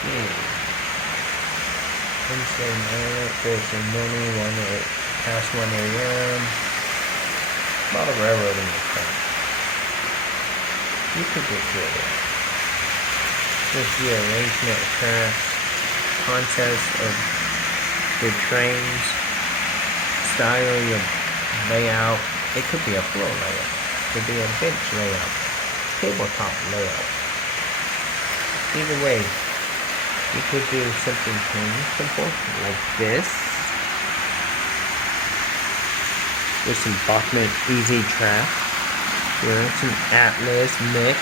Wednesday night, Thursday morning, 1 past 1 a.m. A lot of railroading is fun. You could get creative. There's the arrangement of tracks, concepts of the trains, style of layout. It could be a floor layout. It could be a bench layout, tabletop layout. Either way, you could do something simple like this. With some Bachmann Easy Track. Here, some Atlas mix.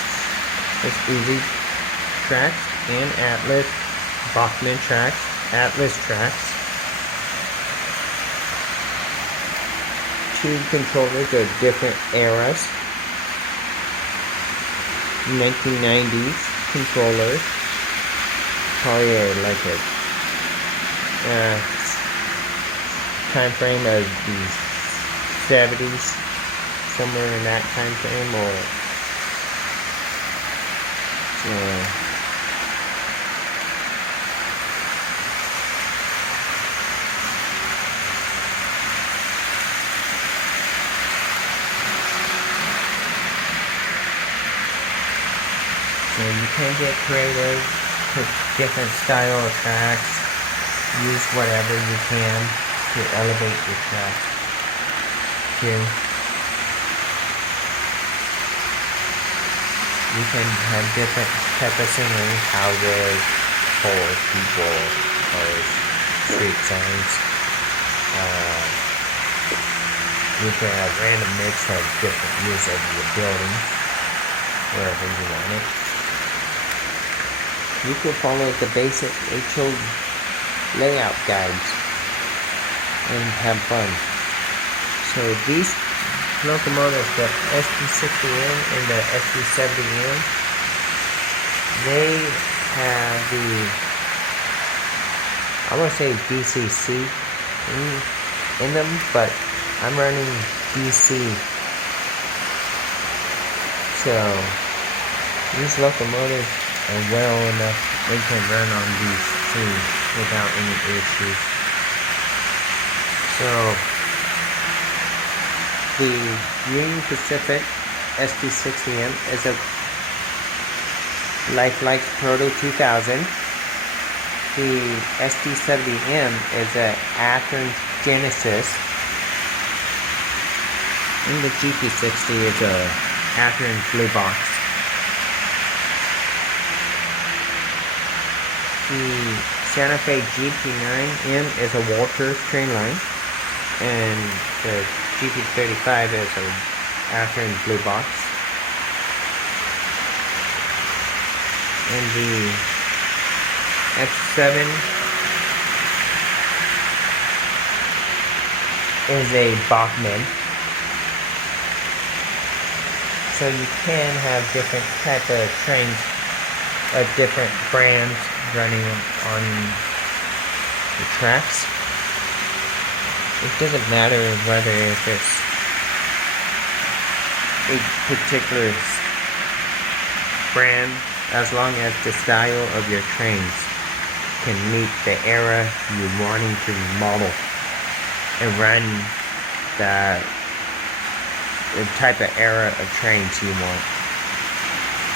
With Easy tracks and Atlas Bachmann tracks, Atlas tracks. Two controllers of different eras. 1990s controllers. Probably like a time frame of the 70s, somewhere in that time frame, or so you can get creative, put different style of tracks, use whatever you can to elevate your track. Here, you can have different type of scenery, houses, poles, people, cars, street signs. You can have random mix of different views of your building, wherever you want it. You could follow the basic HO layout guides and have fun. So these locomotives, the SD60M and the SD70M, they have the, I want to say DCC in them, but I'm running DC. So these locomotives are well enough, they can run on DC without any issues. So the Union Pacific SD60M is a Lifelike Proto 2000. The SD70M is a Athearn Genesis. And the GP60 is a Athearn Blue Box. The Santa Fe GP9M is a Walters train line. And the GP35 is a Athearn Blue Box. And the F7 is a Bachmann. So you can have different type of trains of different brands running on the tracks. It doesn't matter whether if it's a particular brand, as long as the style of your trains can meet the era you're wanting to model and run the type of era of trains you want.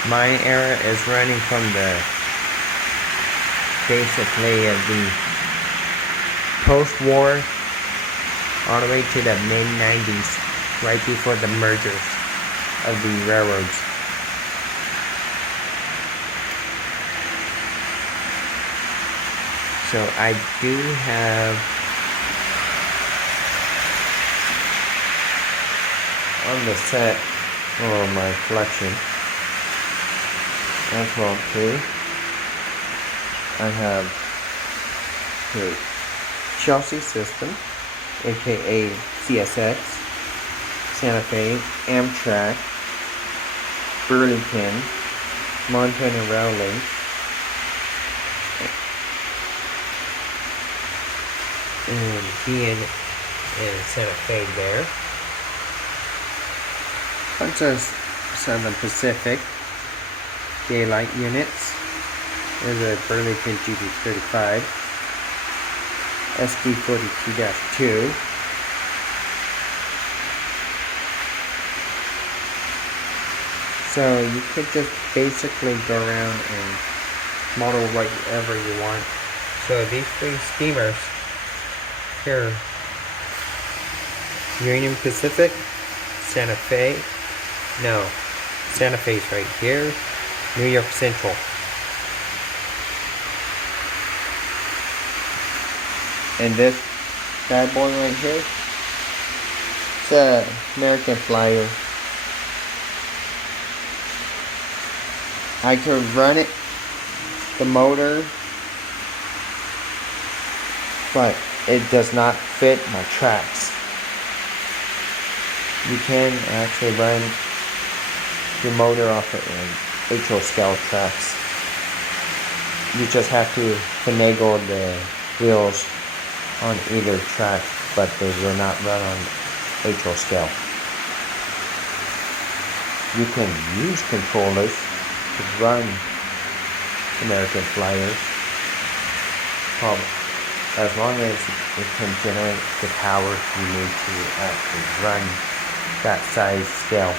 My era is running from the basically of the post-war all the way to the mid-90s, right before the mergers of the railroads. So I do have on the set, or my collection as well too, I have the Chelsea System, aka CSX, Santa Fe, Amtrak, Burlington, Montana Railway, and being in Santa Fe there. Bunch of Southern Pacific daylight units, is a Burlington GT35 SD42-2. So you could just basically go around and model whatever you want. So these three steamers here, Union Pacific, Santa Fe, no, Santa Fe's right here, New York Central. And this bad boy right here, it's a American Flyer. I could run it, the motor, but it does not fit my tracks. You can actually run your motor off of HO scale tracks. You just have to finagle the wheels on either track, but they will not run on HO scale. You can use controllers to run American Flyers, as long as it can generate the power you need to actually run that size scale.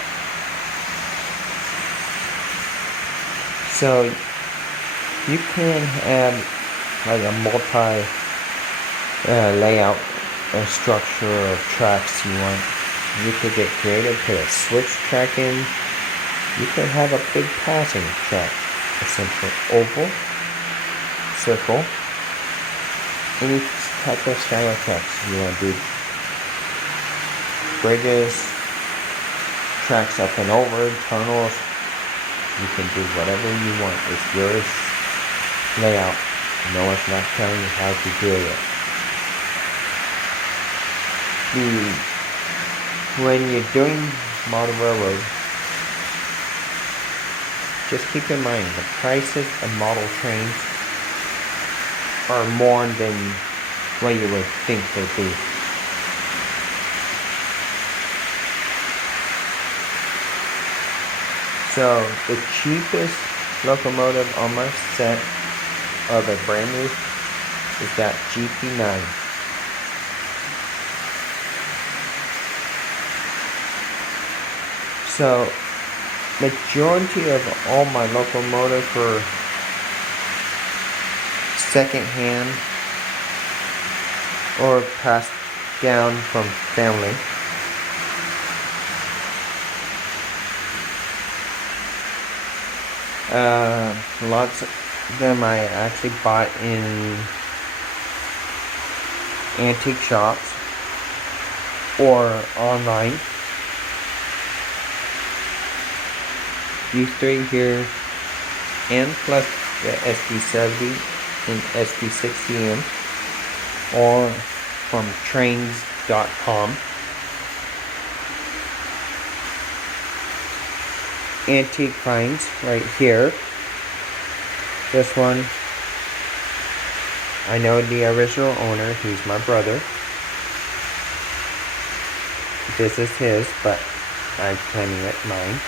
So you can add like a multi layout structure of tracks you want. You could get creative, put a switch track in. You could have a big passing track, a simple oval, circle, any type of style of tracks you want to do. Bridges, tracks up and over, tunnels. You can do whatever you want. It's your layout. No one's not telling you how to do it. When you're doing model railroad, just keep in mind the prices of model trains are more than what you would think they'd be. So the cheapest locomotive on my set of a brand new is that GP9. So majority of all my locomotives were second hand or passed down from family. Lots of them I actually bought in antique shops or online. These three here, and plus the SD70 and SD60M, or from trains.com. Antique finds right here. This one, I know the original owner, he's my brother. This is his, but I'm claiming it mine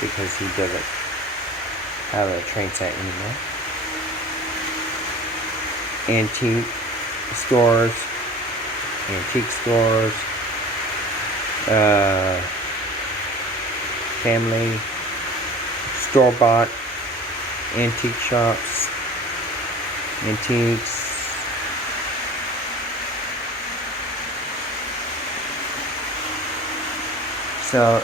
because he doesn't have a train set anymore. Antique stores, family, store-bought, antique shops, antiques. So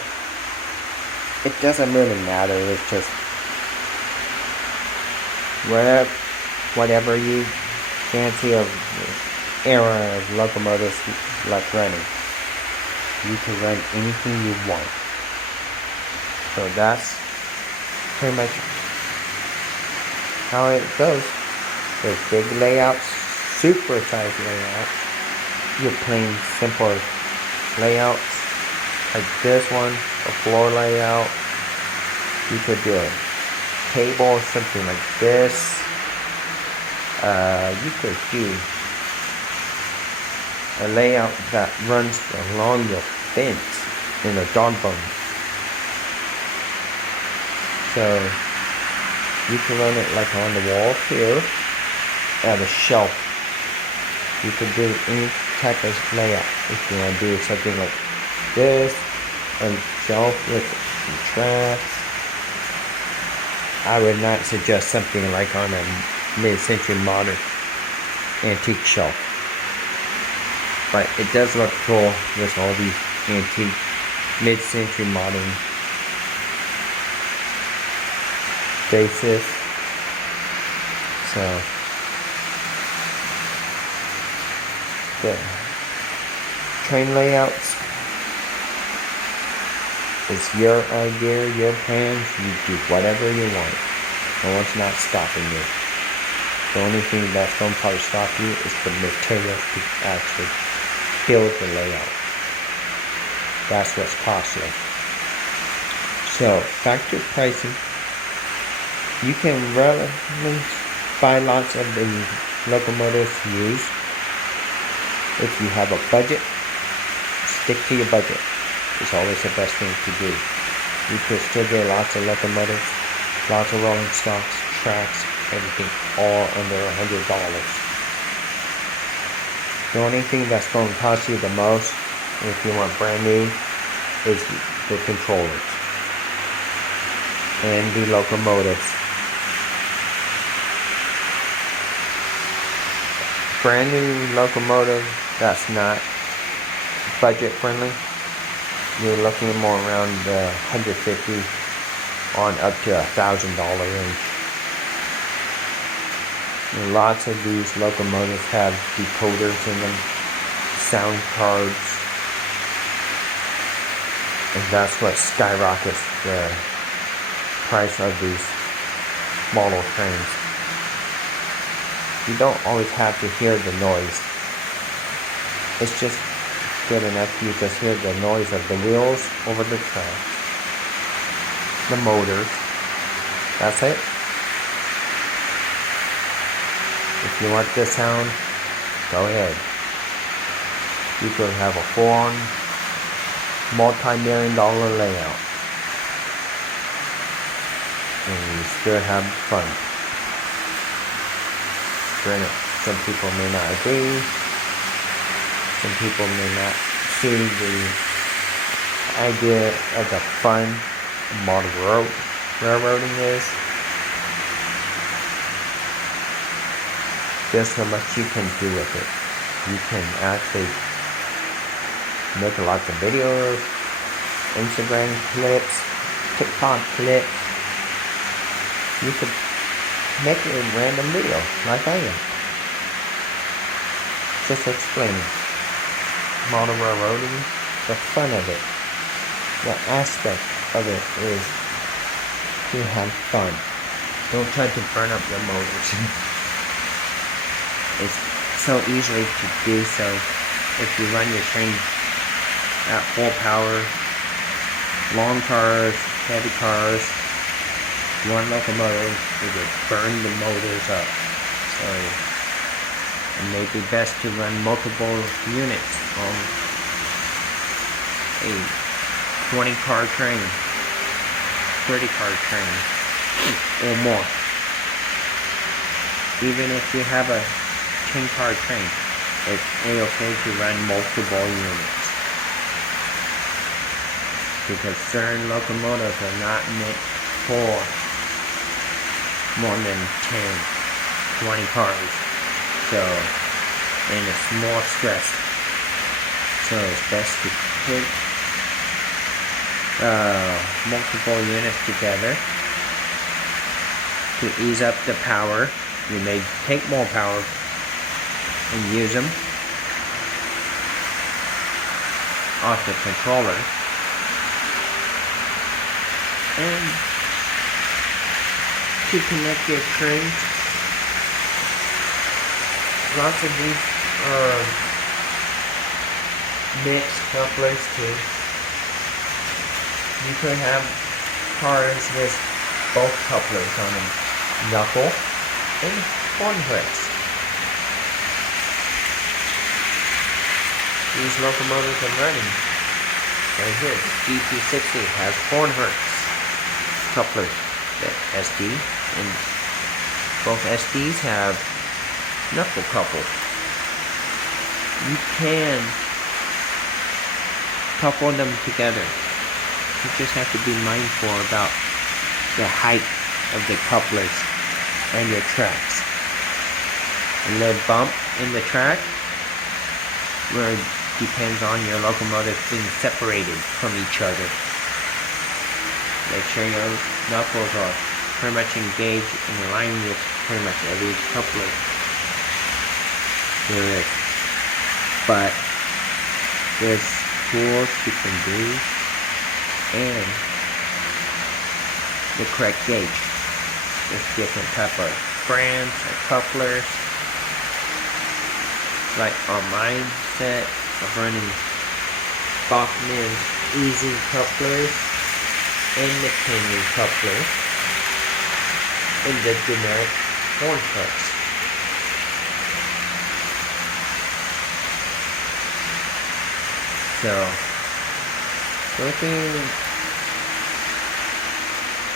it doesn't really matter. It's just whatever you fancy of era of locomotives like running. You can run anything you want. So that's pretty much how it goes. There's big layouts, super size layouts. Your plain simple layouts like this one, a floor layout. You could do a table or something like this. You could do a layout that runs along your fence in a dog bone. So You can run it like on the wall here, at a shelf. You could do any type of layout. If you want to do something like this, a shelf with some tracks. I would not suggest something like on a mid-century modern antique shelf. But it does look cool with all these antique, mid-century modern bases. So the train layouts is your idea, your plans. You do whatever you want. No one's not stopping you. The only thing that's going to probably stop you is the materials to actually build the layout. That's what's costly. So, back to pricing. You can relatively buy lots of the locomotives used. If you have a budget, stick to your budget. It's always the best thing to do. You could still get lots of locomotives, lots of rolling stocks, tracks, everything, all under $100. The only thing that's going to cost you the most, if you want brand new, is the controllers and the locomotives. Brand new locomotive that's not budget friendly, you're looking more around $150 on up to $1,000 range. And lots of these locomotives have decoders in them, sound cards, and that's what skyrockets the price of these model trains. You don't always have to hear the noise. It's just good enough you just hear the noise of the wheels over the tracks, the motors. That's it. If you want the sound, go ahead. You could have a full-on multi-million-dollar layout and you still have fun. Granted, some people may not agree. Some people may not see the idea of the fun model railroading is. There's so much you can do with it. You can actually make lots of videos, Instagram clips, TikTok clips. You could make a random video like I am. Just explaining model railroading, the fun of it. The aspect of it is to have fun. Don't try to burn up your motors. It's so easily to do so if you run your train at full power. Long cars, heavy cars, one locomotive, it would burn the motors up. So it may be best to run multiple units on a 20-car train, 30-car train, or more. Even if you have a 10-car train, it's a-okay to run multiple units. Because certain locomotives are not meant for more than 10, 20 cars. So, and it's more stress. So it's best to put multiple units together to ease up the power. You may take more power and use them off the controller. And to connect your trains, lots of these are mixed couplers too. You could have cars with both couplers on them, knuckle and horn hooks. These locomotives are running. Right here, DP60 has horn hooks couplers. the SD, and both SDs have knuckle couple. You can couple them together. You just have to be mindful about the height of the couplers and your tracks. A little bump in the track where it depends on your locomotive being separated from each other. Make sure your knuckles are pretty much engaged and aligned with pretty much every coupler there is. But there's tools you can do and the correct gauge. There's different type of brands or couplers. Like on my set, I'm running Bachmann Easy couplers and the Kenny coupler and the generic horn cuts. So, go through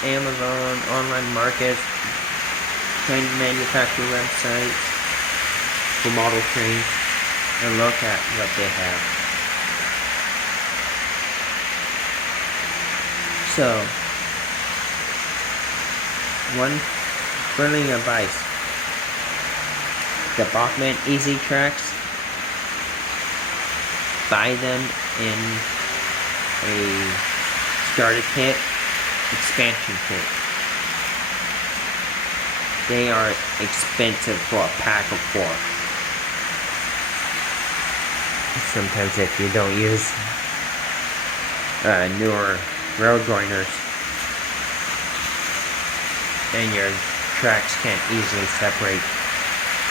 Amazon, online markets, train manufacturer websites for model trains, and look at what they have. So, one friendly advice: the Bachmann Easy Tracks, buy them in a starter kit, expansion kit. They are expensive for a pack of 4. Sometimes if you don't use newer rail joiners, then your tracks can't easily separate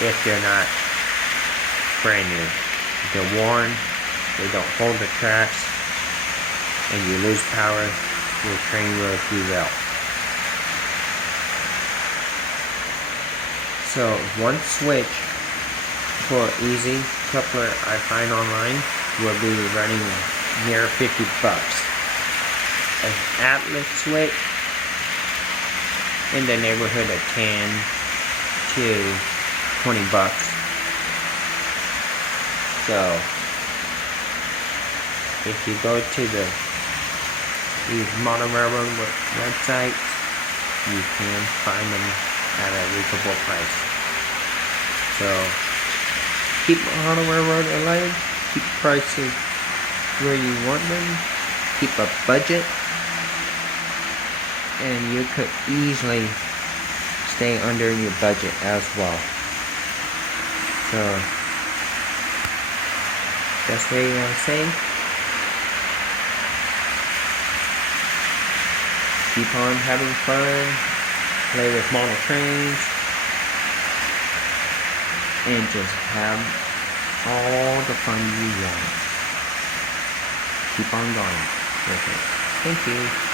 if they're not brand new. If they're worn, they don't hold the tracks, and you lose power, your train will derail. So one switch for easy coupler I find online will be running near $50. An Atlas switch in the neighborhood of 10 to $20. So if you go to these modern railroad websites, you can find them at a reasonable price. So keep modern railroad alive, keep prices where you want them, keep a budget, and you could easily stay under your budget as well. So that's what you want to say. Keep on having fun, play with model trains, and just have all the fun you want. Keep on going with it. Thank you.